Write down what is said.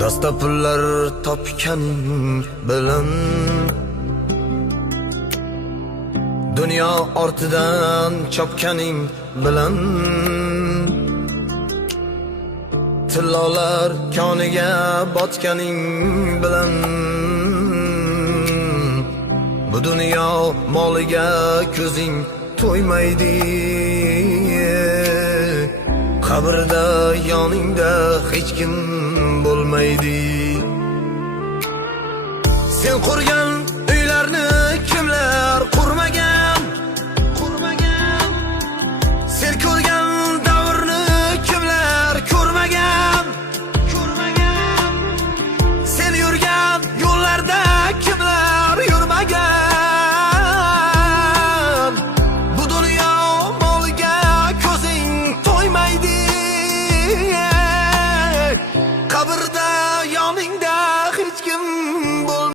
Dasta pullar topgan bilan dunyo ortidan chopganing bilan tillolar koniga botganing bilan bu dunyo moliga ko'zing to'ymaydi. Qabrda yoningda hech kim bo'lmaydi. Sen qurgan